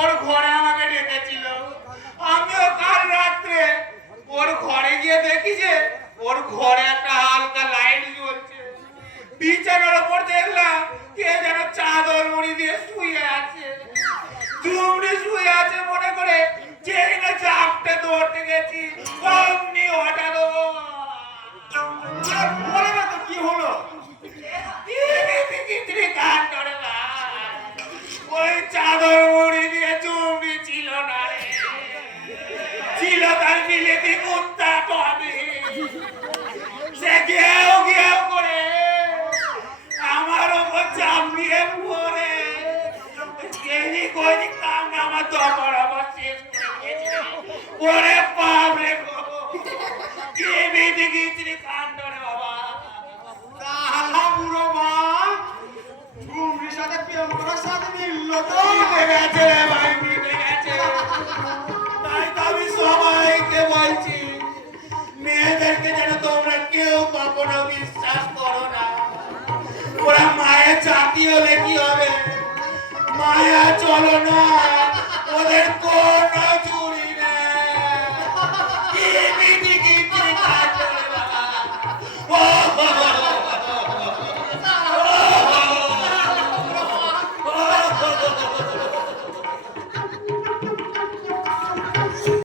ওর ঘরে আমাকে ডেকেছিল। আমিও কাল রাত্রে ওর ঘরে গিয়ে দেখি যে ওর ঘরে একটা হালকা লাইট জ্বলছে। বিছানার উপর দেখলাম কে যেন চাদর মুড়ি দিয়ে শুয়ে আছে। চুমড়ি শুয়ে আছে মনে করে যে না চাপটা ধরতে গেছি, অমনি হঠাৎ বলে না তো কি হলো? গান ধরে ওই চাদর মুড়ি দিয়ে চুমড়ি ছিল না রে, ছিল তার বিলেতি কুত্তা টমি। সে গেও গেও করে আমার ওপর চাপিয়ে পড়ে কেজি কই কাম আমার দমর আমার শেষ করে দিয়েছে। ওরে বাপরে গো, কে বেঁধে গিয়েছিলি কাণ্ড রে বাবা। তাহলে বুড়ো মা ভূমির সাথে প্রেম করার সাথে মিলল তো? মিটে গেছে রে ভাই, মিটে গেছে। তাই তো আমি সবাইকে বলছি, মেয়েদেরকে যেন তোমরা কেউ কখনো বিশ্বাস করো না। ওরা মায়ের জাতি হলে কি হবে, মায়া চলো না